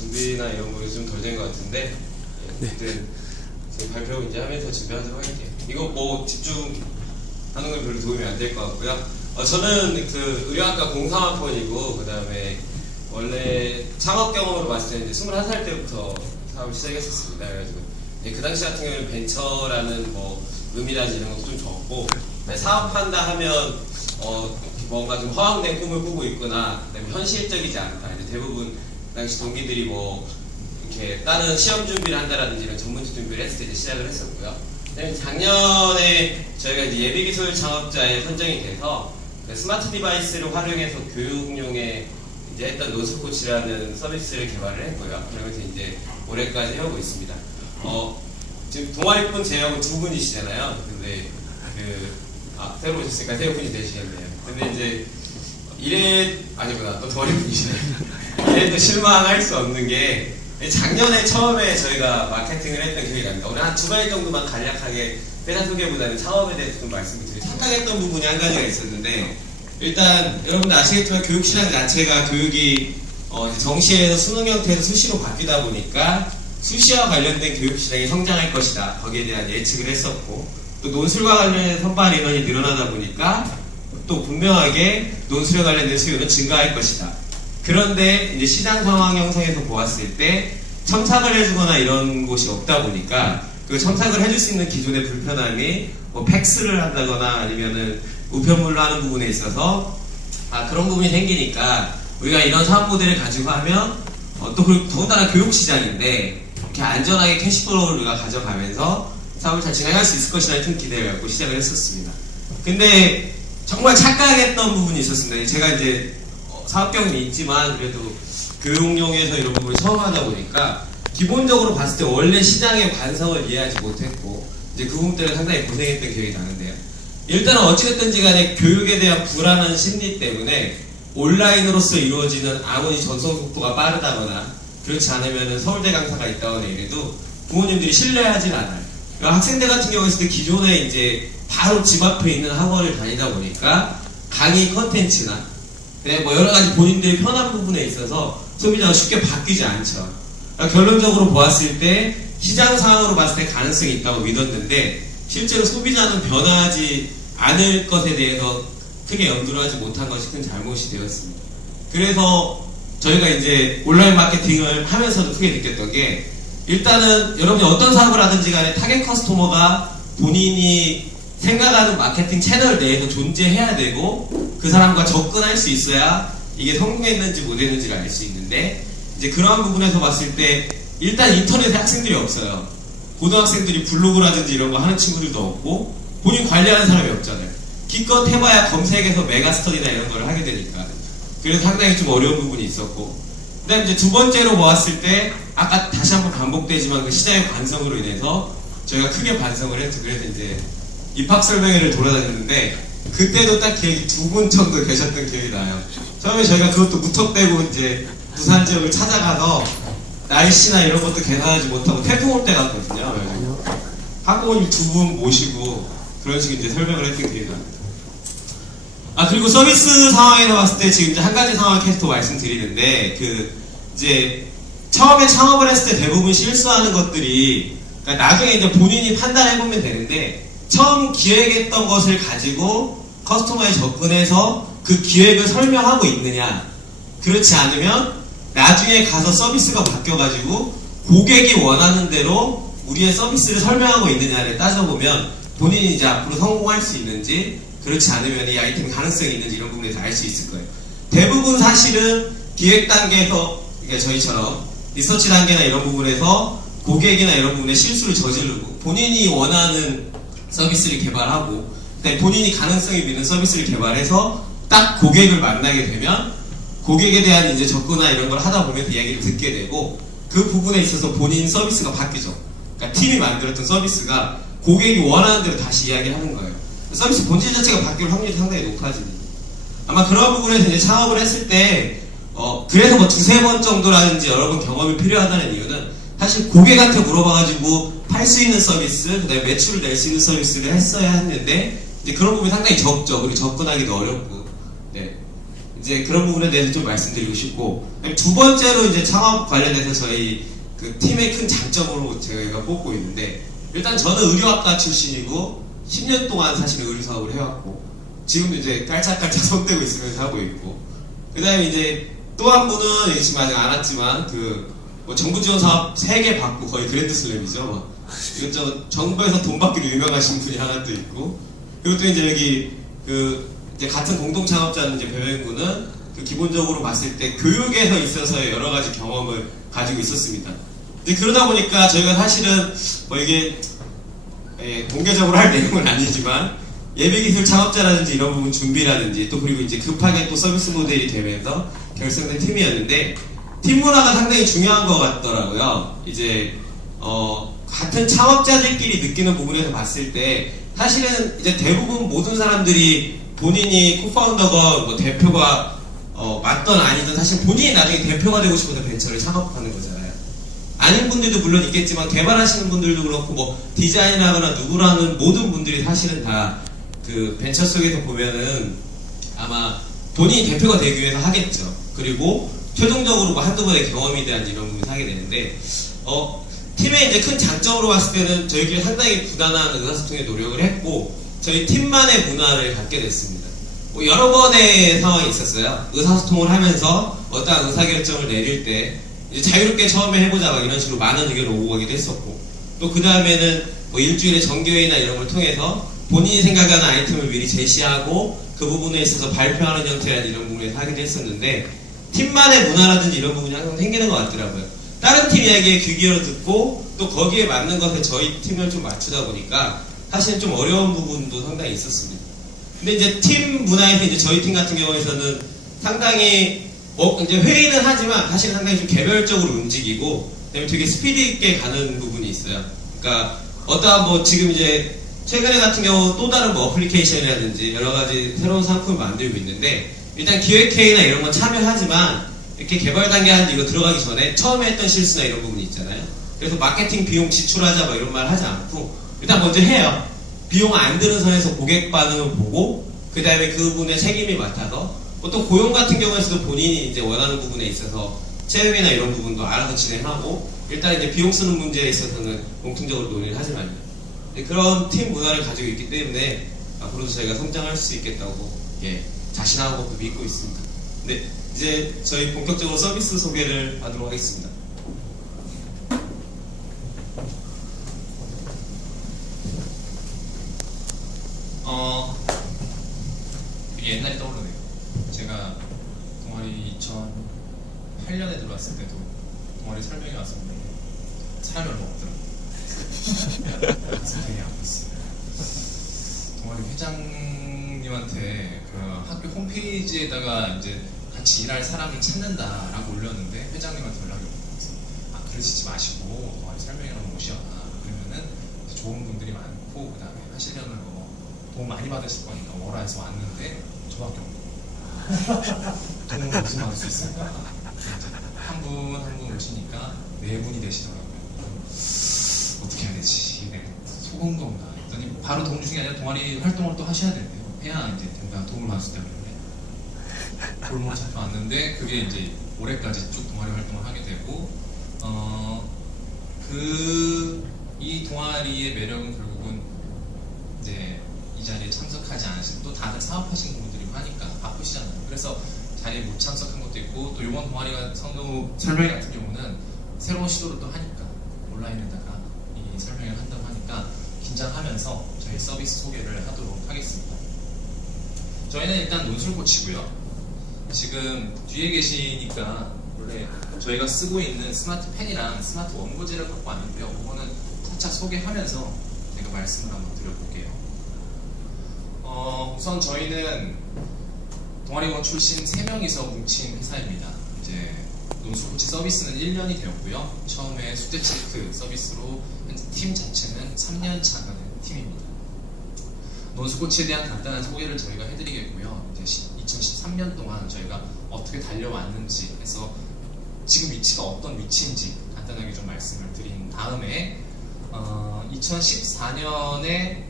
준비나 이런 거 요즘 덜 된 것 같은데, 어쨌든 지금 발표 이제 하면서 준비하도록 할게요. 이거 뭐 집중하는 건 별로 도움이 안 될 것 같고요. 저는 그 의료학과 03학번이고, 그 다음에 원래 창업 경험으로 봤을 때 이제 21살 때부터 사업을 시작했었습니다. 그래가지고 그 당시 같은 경우는 벤처라는 뭐 의미라든지 이런 것도 좀 적고, 사업한다 하면 뭔가 좀 허황된 꿈을 꾸고 있거나, 그다음에 현실적이지 않다. 이제 대부분 당시 동기들이 뭐 이렇게 다른 시험 준비를 한다라든지 이런 전문직 준비를 했을 때 이제 시작을 했었고요. 그다음에 작년에 저희가 이제 예비기술 창업자에 선정이 돼서 스마트 디바이스를 활용해서 교육용에 이제 했던 노스코치라는 서비스를 개발을 했고요. 그러면서 이제 올해까지 해오고 있습니다. 지금 동아리분 제형은 두 분이시잖아요. 근데 새로 오셨으니까 세 분이 되시겠네요. 근데 이제 아니구나, 또 동아리분이시네요. 이래 또 실망할 수 없는 게, 작년에 처음에 저희가 마케팅을 했던 기억이 납니다. 오늘 한 2가지 정도만 간략하게 회사 소개보다는 창업에 대해서 좀 말씀을 드리고, 착각했던 부분이 한 가지가 있었는데, 일단 여러분들 아시겠지만 교육시장 자체가 교육이 정시에서 수능 형태에서 수시로 바뀌다 보니까 수시와 관련된 교육시장이 성장할 것이다. 거기에 대한 예측을 했었고, 또 논술과 관련된 선발 인원이 늘어나다 보니까 또 분명하게 논술에 관련된 수요는 증가할 것이다. 그런데 이제 시장 상황 형성에서 보았을 때 첨삭을 해주거나 이런 곳이 없다 보니까 그 첨삭을 해줄 수 있는 기존의 불편함이 뭐 팩스를 한다거나 아니면은 우편물로 하는 부분에 있어서 그런 부분이 생기니까 우리가 이런 사업 모델을 가지고 하면 또 더군다나 교육 시장인데 이렇게 안전하게 캐시플로우를 우리가 가져가면서 사업을 잘 진행할 수 있을 것이라는 큰 기대를 갖고 시작을 했었습니다. 근데 정말 착각했던 부분이 있었습니다. 제가 이제 사업 경험이 있지만 그래도 교육용에서 이런 부분을 처음 하다 보니까 기본적으로 봤을 때 원래 시장의 관성을 이해하지 못했고 이제 그 부분 때문에 상당히 고생했던 기억이 나는데요. 일단은 어찌됐든지 간에 교육에 대한 불안한 심리 때문에 온라인으로서 이루어지는 아무리 전송 속도가 빠르다거나 그렇지 않으면 서울대 강사가 있다거나 이래도 부모님들이 신뢰하진 않아요. 그러니까 학생들 같은 경우에 있을 때 기존에 이제 바로 집 앞에 있는 학원을 다니다 보니까 강의 컨텐츠나 뭐 여러 가지 본인들의 편한 부분에 있어서 소비자가 쉽게 바뀌지 않죠. 그러니까 결론적으로 보았을 때 시장 상황으로 봤을 때 가능성이 있다고 믿었는데 실제로 소비자는 변하지 않을 것에 대해서 크게 염두를 하지 못한 것이 큰 잘못이 되었습니다. 그래서 저희가 이제 온라인 마케팅을 하면서도 크게 느꼈던 게 일단은 여러분이 어떤 사업을 하든지 간에 타겟 커스토머가 본인이 생각하는 마케팅 채널 내에서 존재해야 되고 그 사람과 접근할 수 있어야 이게 성공했는지 못했는지를 알 수 있는데 이제 그러한 부분에서 봤을 때 일단 인터넷에 학생들이 없어요. 고등학생들이 블로그라든지 이런 거 하는 친구들도 없고 본인 관리하는 사람이 없잖아요. 기껏 해봐야 검색해서 메가스터디나 이런 걸 하게 되니까 그래서 상당히 좀 어려운 부분이 있었고 그 다음 이제 두 번째로 보았을 때 아까 다시 한번 반복되지만 그 시장의 관성으로 인해서 저희가 크게 반성을 했죠. 그래서 이제 입학 설명회를 돌아다녔는데 그때도 딱 기억이 2분 정도 계셨던 기억이 나요. 처음에 저희가 그것도 무턱대고 이제 부산 지역을 찾아가서 날씨나 이런 것도 계산하지 못하고 태풍 올 때 갔거든요. 학부모님 2분 모시고 그런 식으로 이제 설명을 했던 기억이 납니다. 그리고 서비스 상황에서 봤을 때 지금 이제 한 가지 상황을 계속 더 말씀드리는데 이제 처음에 창업을 했을 때 대부분 실수하는 것들이 그러니까 나중에 이제 본인이 판단해보면 되는데 처음 기획했던 것을 가지고 커스터머에 접근해서 그 기획을 설명하고 있느냐 그렇지 않으면 나중에 가서 서비스가 바뀌어가지고 고객이 원하는 대로 우리의 서비스를 설명하고 있느냐를 따져보면 본인이 이제 앞으로 성공할 수 있는지 그렇지 않으면 이 아이템이 가능성이 있는지 이런 부분에서 알 수 있을 거예요. 대부분 사실은 기획 단계에서 그러니까 저희처럼 리서치 단계나 이런 부분에서 고객이나 이런 부분에 실수를 저지르고 본인이 원하는 서비스를 개발하고 본인이 가능성이 있는 서비스를 개발해서 딱 고객을 만나게 되면 고객에 대한 이제 접근이나 이런 걸 하다 보면 이야기를 듣게 되고 그 부분에 있어서 본인 서비스가 바뀌죠. 그러니까 팀이 만들었던 서비스가 고객이 원하는 대로 다시 이야기를 하는 거예요. 서비스 본질 자체가 바뀔 확률이 상당히 높아집니다. 아마 그런 부분에서 이제 창업을 했을 때 그래서 뭐 2-3번 정도라든지 여러 번 경험이 필요하다는 이유는 사실 고객한테 물어봐가지고 팔 수 있는 서비스, 그다음에 매출을 낼 수 있는 서비스를 했어야 했는데 이제 그런 부분이 상당히 적죠. 그리고 접근하기도 어렵고 이제 그런 부분에 대해서 좀 말씀드리고 싶고, 두 번째로 이제 창업 관련해서 저희 그 팀의 큰 장점으로 제가 뽑고 있는데, 일단 저는 의료학과 출신이고 10년 동안 사실 의료 사업을 해왔고, 지금도 이제 깔짝깔짝 손대고 있으면서 하고 있고, 그 다음에 이제 또 한 분은 여기 지금 아직 안 왔지만 뭐 정부 지원 사업 3개 받고 거의 그랜드슬램이죠. 뭐 이것저것 정부에서 돈 받기로 유명하신 분이 하나 또 있고, 그리고 또 이제 여기 이제 같은 공동 창업자는 이제 배명군은 기본적으로 봤을 때 교육에서 있어서의 여러 가지 경험을 가지고 있었습니다. 근데 그러다 보니까 저희가 사실은 뭐 이게 공개적으로 할 내용은 아니지만 예비기술 창업자라든지 이런 부분 준비라든지 또 그리고 이제 급하게 또 서비스 모델이 되면서 결성된 팀이었는데, 팀 문화가 상당히 중요한 것 같더라고요. 이제 같은 창업자들끼리 느끼는 부분에서 봤을 때 사실은 이제 대부분 모든 사람들이 본인이 코파운더가 뭐 대표가 맞던 아니든 사실 본인이 나중에 대표가 되고 싶어서 벤처를 창업하는 거잖아요. 아닌 분들도 물론 있겠지만 개발하시는 분들도 그렇고 뭐 디자인하거나 누구라는 모든 분들이 사실은 다 그 벤처 속에서 보면은 아마 본인이 대표가 되기 위해서 하겠죠. 그리고 최종적으로 뭐 한두 번의 경험이든지 이런 부분을 하게 되는데, 팀의 이제 큰 장점으로 봤을 때는 저희끼리 상당히 부단한 의사소통에 노력을 했고, 저희 팀만의 문화를 갖게 됐습니다. 뭐 여러 번의 상황이 있었어요. 의사소통을 하면서 어떠한 의사결정을 내릴 때 이제 자유롭게 처음에 해보자 막 이런 식으로 많은 의견을 오고 가기도 했었고, 또 그 다음에는 뭐 일주일에 정교회나 이런 걸 통해서 본인이 생각하는 아이템을 미리 제시하고 그 부분에 있어서 발표하는 형태라는 이런 부분에서 하기도 했었는데, 팀만의 문화라든지 이런 부분이 항상 생기는 것 같더라고요. 다른 팀 이야기에 귀 기울여 듣고 또 거기에 맞는 것에 저희 팀을 좀 맞추다 보니까 사실 좀 어려운 부분도 상당히 있었습니다. 근데 이제 팀 문화에서 이제 저희 팀 같은 경우에서는 상당히 이제 회의는 하지만 사실 상당히 좀 개별적으로 움직이고, 그다음에 되게 스피드 있게 가는 부분이 있어요. 그러니까 어떠한 뭐 지금 이제 최근에 같은 경우 또 다른 뭐 어플리케이션이라든지 여러 가지 새로운 상품을 만들고 있는데, 일단 기획회의나 이런 건 참여하지만 이렇게 개발 단계 하는데 이거 들어가기 전에 처음에 했던 실수나 이런 부분이 있잖아요. 그래서 마케팅 비용 지출하자 뭐 이런 말 하지 않고 일단 먼저 해요. 비용 안 드는 선에서 고객 반응을 보고 그 다음에 그 부분에 책임을 맡아서, 또 고용 같은 경우에서도 본인이 이제 원하는 부분에 있어서 채용이나 이런 부분도 알아서 진행하고, 일단 이제 비용 쓰는 문제에 있어서는 공통적으로 논의를 하지 말입니다. 그런 팀 문화를 가지고 있기 때문에 앞으로도 저희가 성장할 수 있겠다고 자신하고 믿고 있습니다. 네, 이제 저희 본격적으로 서비스 소개를 하도록 하겠습니다. 되게 옛날이 떠오르네요. 제가 동아리 2008년에 들어왔을 때도 동아리 설명이 왔었는데 사람이 얼마 없더라고요. 되게 아팠어요. 동아리 회장님한테 그 학교 홈페이지에다가 이제 같이 일할 사람을 찾는다라고 올렸는데 회장님한테 연락이 오고, 그러시지 마시고 동아리 설명회라고 오셔라. 그러면은 좋은 분들이 많고 그 다음에 하시려면 뭐 도움 많이 받으실 거니까 오라 해서 왔는데 저밖에 없는 도움을 무슨 받을 수 있을까? 한 분 한 분 오시니까 4분이 되시더라고요. 어떻게 해야 되지? 속은 건가? 했더니 바로 도움 주신 게 아니라 동아리 활동을 또 하셔야 된대요. 해야 이제 된다. 도움을 받을 수 있다고 그러는데 골목 잡혀왔는데 그게 이제 올해까지 쭉 동아리 활동을 하게 되고, 이 동아리의 매력은 결국은 이제 이 자리에 참석하지 않으신 또 다른 사업하시는 분들이고 하니까 바쁘시잖아요. 그래서 자리에 못 참석한 것도 있고, 또 이번 동아리가 선도 설명회 같은 경우는 새로운 시도를 또 하니까 온라인에다가 이 설명회를 한다고 하니까 긴장하면서 저희 서비스 소개를 하도록 하겠습니다. 저희는 일단 논술코치고요. 지금 뒤에 계시니까 원래 저희가 쓰고 있는 스마트 펜이랑 스마트 원고지를 갖고 왔는데요. 그거는 살짝 소개하면서 제가 말씀을 한번 드려볼게요. 우선 저희는 동아리원 출신 3명이서 뭉친 회사입니다. 이제 논술코치 서비스는 1년이 되었고요. 처음에 숙제 체크 서비스로 현재 팀 자체는 3년 차가 된 팀입니다. 논술코치에 대한 간단한 소개를 저희가 해드리겠고요. 이제 2013년 동안 저희가 어떻게 달려왔는지 해서 지금 위치가 어떤 위치인지 간단하게 좀 말씀을 드린 다음에 2014년에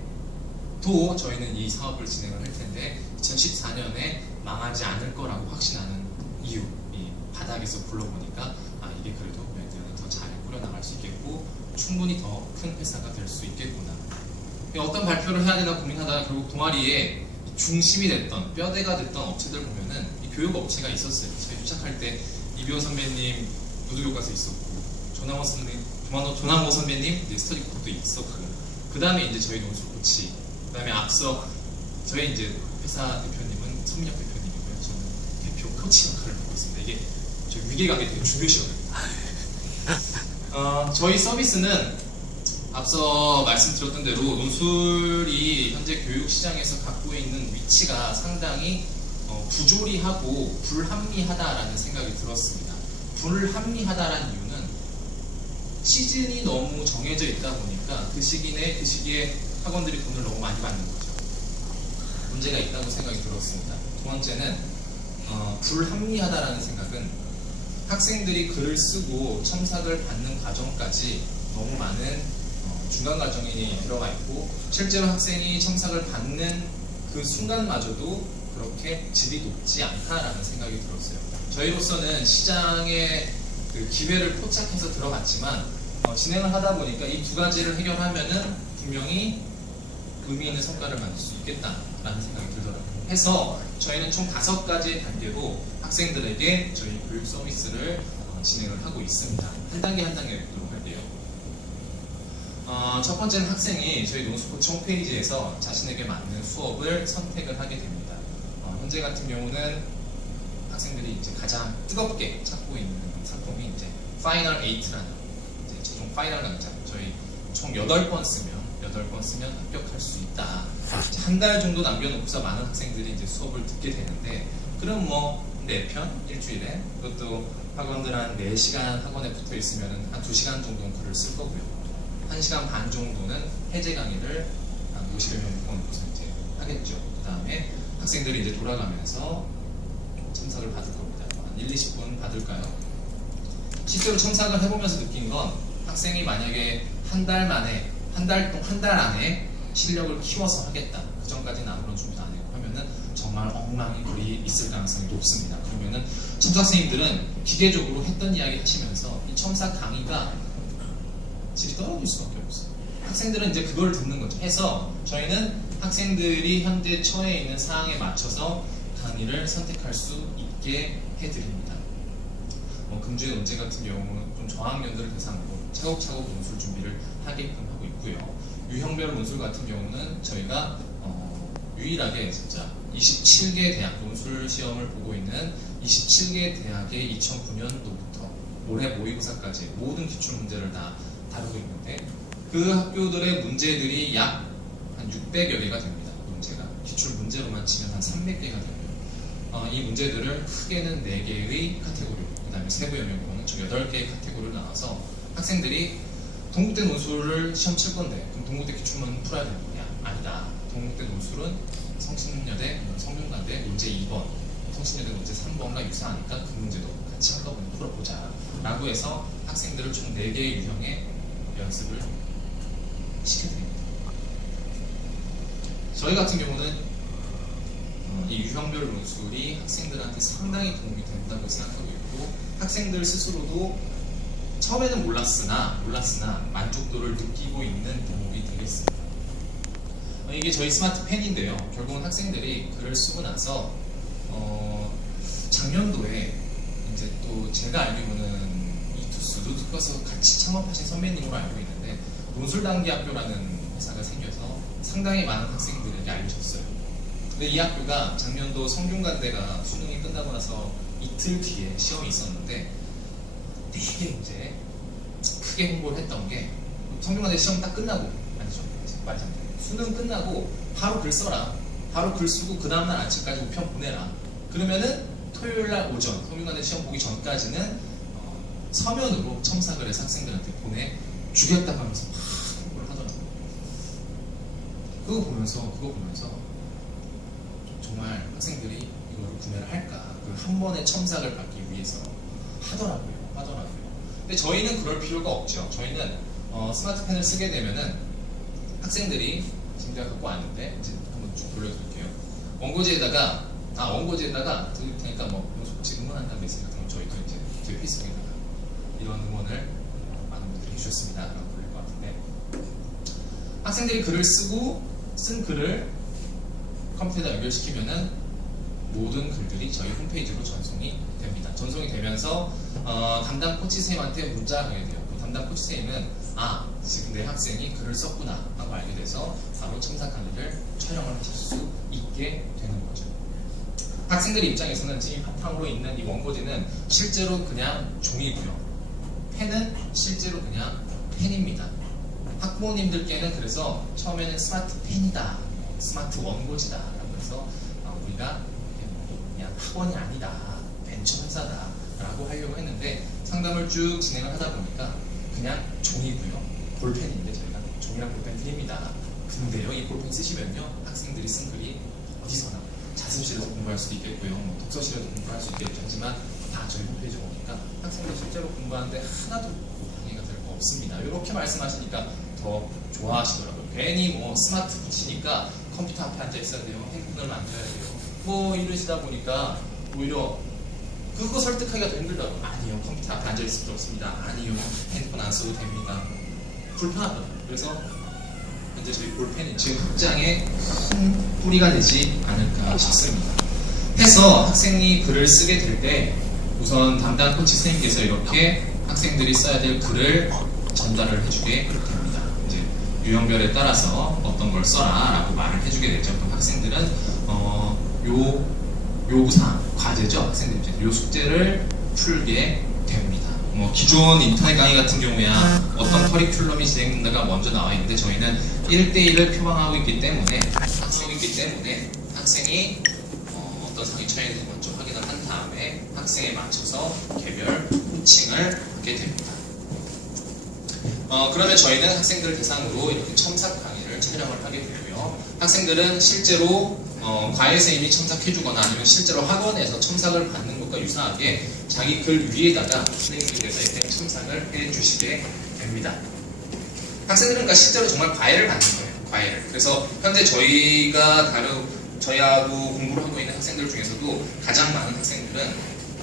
또 저희는 이 사업을 진행을 할 텐데, 2014년에 망하지 않을 거라고 확신하는 이유, 이 바닥에서 굴러보니까 이게 그래도 매드는 더 잘 꾸려나갈 수 있겠고 충분히 더 큰 회사가 될 수 있겠구나. 어떤 발표를 해야 되나 고민하다가 결국 동아리에 중심이 됐던, 뼈대가 됐던 업체들 보면은 이 교육 업체가 있었어요. 저희 시작할 때 이비호 선배님 무도교과서 있었고, 조남호 선배님 스터디 코도 있었고, 그 다음에 이제 저희 논술 코치, 그 다음에 앞서 저희 이제 회사 대표님은 선민혁 대표님이고요. 저는 대표 코치 역할을 하고 있습니다. 이게 저 위계관계 되게 중요시거든요. 저희 서비스는 앞서 말씀드렸던 대로 논술이 현재 교육 시장에서 갖고 있는 위치가 상당히 부조리하고 불합리하다라는 생각이 들었습니다. 불합리하다라는 이유는 시즌이 너무 정해져 있다 보니까 그 시기 내에 그 시기에 학원들이 돈을 너무 많이 받는 거죠. 문제가 있다고 생각이 들었습니다. 두 번째는 불합리하다라는 생각은 학생들이 글을 쓰고 첨삭을 받는 과정까지 너무 많은 중간 과정이 들어가 있고, 실제로 학생이 첨삭을 받는 그 순간마저도 그렇게 질이 높지 않다라는 생각이 들었어요. 저희로서는 시장의 그 기회를 포착해서 들어갔지만 진행을 하다 보니까 이 두 가지를 해결하면은 분명히 의미 있는 성과를 만들 수 있겠다라는 생각이 들더라고요. 해서 저희는 총 5가지의 단계로 학생들에게 저희 교육 서비스를 진행을 하고 있습니다. 한 단계 한 단계 보도록 할게요. 첫 번째는 학생이 저희 논술코치 홈페이지에서 자신에게 맞는 수업을 선택을 하게 됩니다. 현재 같은 경우는 학생들이 이제 가장 뜨겁게 찾고 있는 상품이 이제 파이널 8라는 이제 최종 파이널 강좌. 저희 총 8번 쓰면 합격할 수 있다. 한 달 정도 남겨놓고서 많은 학생들이 이제 수업을 듣게 되는데, 그럼 뭐 4편 일주일에, 그것도 학원들 한 4시간 학원에 붙어 있으면 한 2시간 정도는 글을 쓸 거고요. 1시간 반 정도는 해제 강의를 한 50여 명 묶어놓고서 이제 하겠죠. 그 다음에 학생들이 이제 돌아가면서 첨삭을 받을 겁니다. 한 1, 20분 받을까요? 실제로 첨삭을 해보면서 느낀 건, 학생이 만약에 한 달 안에 실력을 키워서 하겠다. 그 전까지는 아무런 준비도 안 했고 하면은 정말 엉망이 거리 있을 가능성이 높습니다. 그러면은 첨삭 선생님들은 기계적으로 했던 이야기 하시면서 이 첨삭 강의가 질이 떨어질 수밖에 없어요. 학생들은 이제 그걸 듣는 거죠. 해서 저희는 학생들이 현재 처해 있는 상황에 맞춰서 강의를 선택할 수 있게 해드립니다. 금주의 논제 같은 경우는 좀 저학년들을 대상으로 차곡차곡 논술 준비를 하게끔 하고 있고요. 유형별 논술 같은 경우는 저희가 유일하게 진짜 27개 대학 논술 시험을 보고 있는 27개 대학의 2009년도부터 올해 모의고사까지 모든 기출 문제를 다 다루고 있는데, 그 학교들의 문제들이 약 한 600여 개가 됩니다. 문제가 기출 문제로만 치면 한 300개가 되고요. 이 문제들을 크게는 4개의 카테고리로, 그 다음에 세부 영역으로는 총 8개의 카테고리로 나눠서 학생들이 동국대 논술을 시험 칠 건데 그럼 동국대 기출문 풀어야 되는 거냐? 아니다. 동국대 논술은 성신여대, 성균관대 문제 2번, 성신여대 문제 3번과 유사하니까 그 문제도 같이 한꺼번에 풀어보자 라고 해서 학생들을 총 4개의 유형의 연습을 시켜드립니다. 저희 같은 경우는 이 유형별 논술이 학생들한테 상당히 도움이 된다고 생각하고 있고, 학생들 스스로도 처음에는 몰랐으나 만족도를 느끼고 있는 대목이 되겠습니다. 이게 저희 스마트 펜인데요. 결국은 학생들이 글을 쓰고 나서 작년도에 이제 또 제가 알기로는 이투스, 노트과서 같이 창업하신 선배님으로 알고 있는데, 논술단기학교라는 회사가 생겨서 상당히 많은 학생들에게 알려졌어요. 근데 이 학교가 작년도 성균관대가 수능이 끝나고 나서 이틀 뒤에 시험이 있었는데, 되게 이제 크게 홍보를 했던 게, 성균관대 시험 딱 끝나고, 아니죠, 수능 끝나고 바로 글 써라, 바로 글 쓰고 그 다음날 아침까지 우편 보내라. 그러면은 토요일날 오전 성균관대 시험 보기 전까지는 서면으로 첨삭을 해서 학생들한테 보내주겠다고 하면서 막 홍보를 하더라고요. 그거 보면서 정말 학생들이 이거를 구매를 할까, 그 한 번에 첨삭을 받기 위해서 하더라고요. 근데 저희는 그럴 필요가 없죠. 저희는 스마트펜을 쓰게 되면은 학생들이 지금 제가 갖고 왔는데 이제 한번 쭉 돌려드릴게요. 원고지에다가 원고지에다가 드릴 테니까 뭐 혹시 응원한다는 메시지 같은 거 저희도 이제 저희 페이스북에다가 이런 응원을 많은 분들이 해주셨습니다 라고 불릴 것 같은데, 학생들이 글을 쓰고 쓴 글을 컴퓨터에다 연결시키면은 모든 글들이 저희 홈페이지로 전송이 됩니다. 전송이 되면서 담당 코치 선생님한테 문자가 가게 돼요. 그 담당 코치 선생님은 지금 내 학생이 글을 썼구나 하고 알게 돼서 바로 첨삭 강의를 촬영을 하실 수 있게 되는 거죠. 학생들 입장에서는 지금 바탕으로 있는 이 원고지는 실제로 그냥 종이고요. 펜은 실제로 그냥 펜입니다. 학부모님들께는 그래서 처음에는 스마트 펜이다, 스마트 원고지다 라고 해서 우리가 그냥 학원이 아니다, 벤처 회사다 라고 하려고 했는데, 상담을 쭉 진행을 하다 보니까 그냥 종이고요, 볼펜인데 저희가 종이랑 볼펜 드립니다. 근데요, 이 볼펜 쓰시면요 학생들이 쓴 글이 어디서나 자습실에서 공부할 수도 있겠고요, 뭐 독서실에서 공부할 수 있겠죠. 하지만 다 저희 홈페이지 오니까 학생들 실제로 공부하는데 하나도 방해가 될 거 없습니다. 이렇게 말씀하시니까 더 좋아하시더라고요. 괜히 뭐 스마트 붙이니까 컴퓨터 앞에 앉아 있어야 돼요, 핸드폰을 만져야 돼요, 뭐 이러시다 보니까 오히려 그거 설득하기가 더 힘들더라고요. 아니요, 컴퓨터 앞에 앉아 있을 필요 없습니다. 아니요, 핸드폰 안 써도 됩니다. 불편하더라고요. 그래서 현재 저희 볼펜이 지금 확장에 큰 뿌리가 되지 않을까 싶습니다. 해서 학생이 글을 쓰게 될 때 우선 담당 코치 선생님께서 이렇게 학생들이 써야 될 글을 전달을 해주게 됩니다. 이제 유형별에 따라서 어떤 걸 써라 라고 말을 해주게 되죠. 그럼 학생들은 요구사항, 과제죠. 학생들 이제 요 숙제를 풀게 됩니다. 뭐 기존 인터넷 강의 같은 경우야 어떤 커리큘럼이 진행된다가 먼저 나와 있는데, 저희는 1대1을 표방하고 있기 때문에 학생이 어떤 상위 처리인지 먼저 확인을 한 다음에 학생에 맞춰서 개별 코칭을 하게 됩니다. 그러면 저희는 학생들 대상으로 이렇게 첨삭 강의를 촬영을 하게 되고요. 학생들은 실제로 과외 선생님이 첨삭해주거나 아니면 실제로 학원에서 첨삭을 받는 것과 유사하게 자기 글 위에다가 선생님들께서 이렇게 첨삭을 해주시게 됩니다. 학생들은 그러니까 실제로 정말 과외를 받는 거예요. 과외를. 그래서 현재 저희하고 공부를 하고 있는 학생들 중에서도 가장 많은 학생들은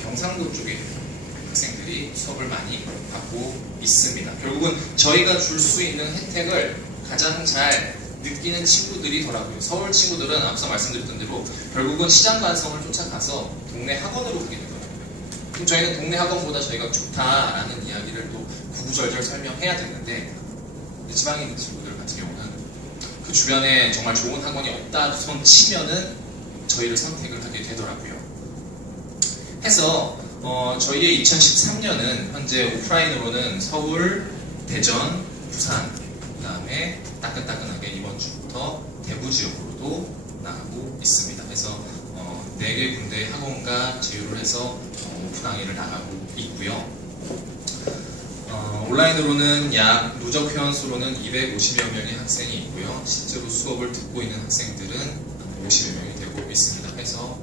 경상도 쪽에 학생들이 수업을 많이 받고 있습니다. 결국은 저희가 줄 수 있는 혜택을 가장 잘 느끼는 친구들이더라고요. 서울 친구들은 앞서 말씀드렸던 대로 결국은 시장 관성을 쫓아가서 동네 학원으로 가게 되더라고요. 그럼 저희는 동네 학원보다 저희가 좋다라는 이야기를 또 구구절절 설명해야 되는데, 지방에 있는 친구들 같은 경우는 그 주변에 정말 좋은 학원이 없다 손 치면은 저희를 선택을 하게 되더라고요. 해서 저희의 2013년은 현재 오프라인으로는 서울, 대전, 부산, 그 다음에 따끈따끈하게 이번 주부터 대구 지역으로도 나가고 있습니다. 그래서 4개 군데 학원과 제휴를 해서 오프 강의를 나가고 있고요. 온라인으로는 약 누적 회원 수로는 250여 명의 학생이 있고요. 실제로 수업을 듣고 있는 학생들은 50여 명이 되고 있습니다. 그래서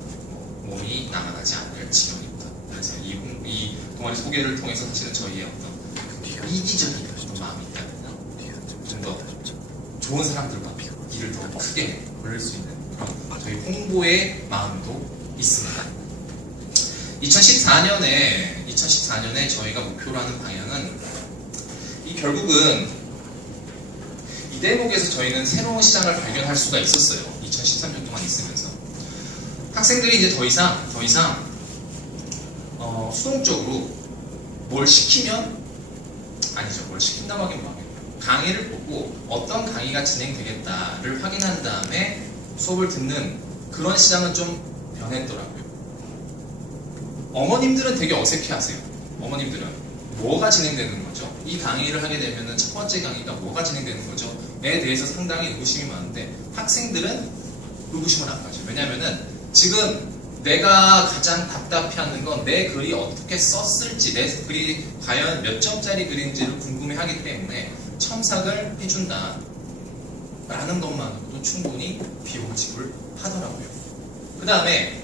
몸이 남아나지 않을 지경입니다. 그래서 이 동아리 소개를 통해서 사실은 저희의 어떤 이기적인 마음이 있다면 좀 더 좋은 사람들과 일을 더 크게 벌릴 수 있는 그런 저희 홍보의 마음도 있습니다. 2014년에 저희가 목표로 하는 방향은 결국은 이 대목에서 저희는 새로운 시장을 발견할 수가 있었어요. 2013년 동안 있으면서 학생들이 이제 더 이상 수동적으로 뭘 시키면 아니죠. 뭘 시킨다고 하긴 뭐하겠고 강의를 보고 어떤 강의가 진행되겠다를 확인한 다음에 수업을 듣는 그런 시장은 좀 변했더라고요. 어머님들은 되게 어색해하세요. 어머님들은 뭐가 진행되는 거죠? 이 강의를 하게 되면 첫 번째 강의가 뭐가 진행되는 거죠? 에 대해서 상당히 의구심이 많은데 학생들은 의구심을 안 가죠. 왜냐면은 지금 내가 가장 답답해하는 건 내 글이 어떻게 썼을지, 내 글이 과연 몇 점짜리 글인지를 궁금해하기 때문에 첨삭을 해준다 라는 것만으로도 충분히 비용지불 하더라고요. 그 다음에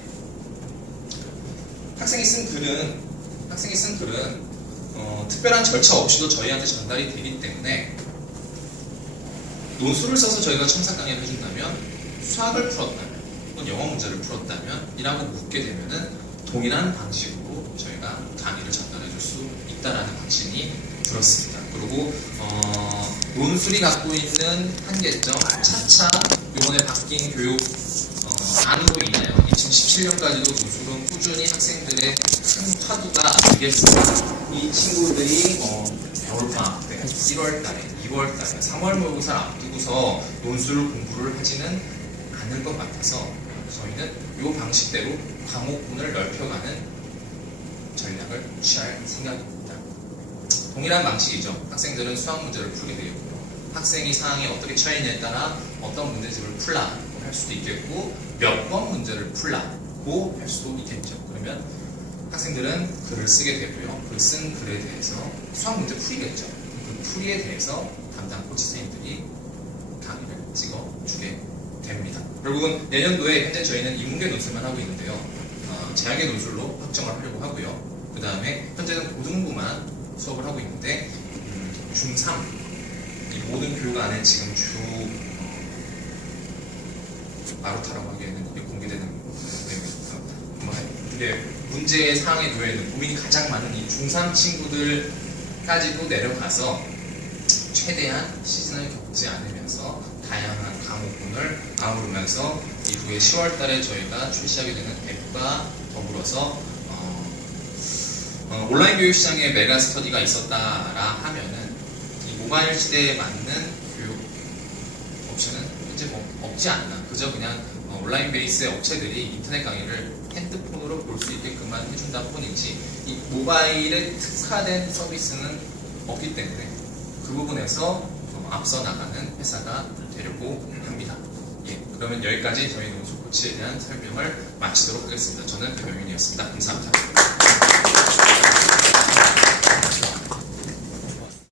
학생이 쓴 글은 특별한 절차 없이도 저희한테 전달이 되기 때문에 논술을 써서 저희가 첨삭 강의를 해준다면, 수학을 풀었다면, 혹은 영어 문제를 풀었다면 이라고 묻게 되면은 동일한 방식으로 저희가 강의를 전달해 줄 수 있다라는 확신이 들었습니다. 그리고 논술이 갖고 있는 한계점 차차 이번에 바뀐 교육 안으로 인하여 2017년까지도 논술은 꾸준히 학생들의 큰 화두가 되겠습니다. 이 친구들이 겨울방학 때 1월달에 2월달에 3월 모의고사를 앞두고서 논술 공부를 하지는 않을 것 같아서 저희는 이 방식대로 과목군을 넓혀가는 전략을 취할 생각입니다. 동일한 방식이죠. 학생들은 수학 문제를 풀게 되겠고요. 학생이 상황에 어떻게 처했냐에 따라 어떤 문제집을 풀라고 할 수도 있겠고 몇 번 문제를 풀라고 할 수도 있겠죠. 그러면 학생들은 글을 쓰게 되고요. 그 쓴 글에 대해서 수학 문제 풀이겠죠. 그 풀이에 대해서 담당 코치 선생님들이 강의를 찍어주게 됩니다. 결국은 내년도에 현재 저희는 인문계 논술만 하고 있는데요. 재학의 논술로 확정을 하려고 하고요. 그 다음에 현재는 고등부만 수업을 하고 있는데 중3 이 모든 교육 안에 지금 마루타라고 하기에는 그게 공개되는 내용이니까 이게 문제의 상황에 놓여 있는 고민이 가장 많은 이 중3 친구들까지도 내려가서 최대한 시즌을 겪지 않으면서 다양한 과목군을 아우르면서 이후에 10월달에 저희가 출시하게 되는 앱과 더불어서 온라인 교육 시장에 메가 스터디가 있었다라 하면은 이 모바일 시대에 맞는 교육 옵션은 이제 없지 않나. 그저 그냥 온라인 베이스의 업체들이 인터넷 강의를 핸드폰으로 볼 수 있게끔만 해준다 뿐이지 이 모바일에 특화된 서비스는 없기 때문에 그 부분에서 앞서 나가는 회사가 되려고 합니다. 예, 그러면 여기까지 저희 논술 코치에 대한 설명을 마치도록 하겠습니다. 저는 배명윤이었습니다. 감사합니다.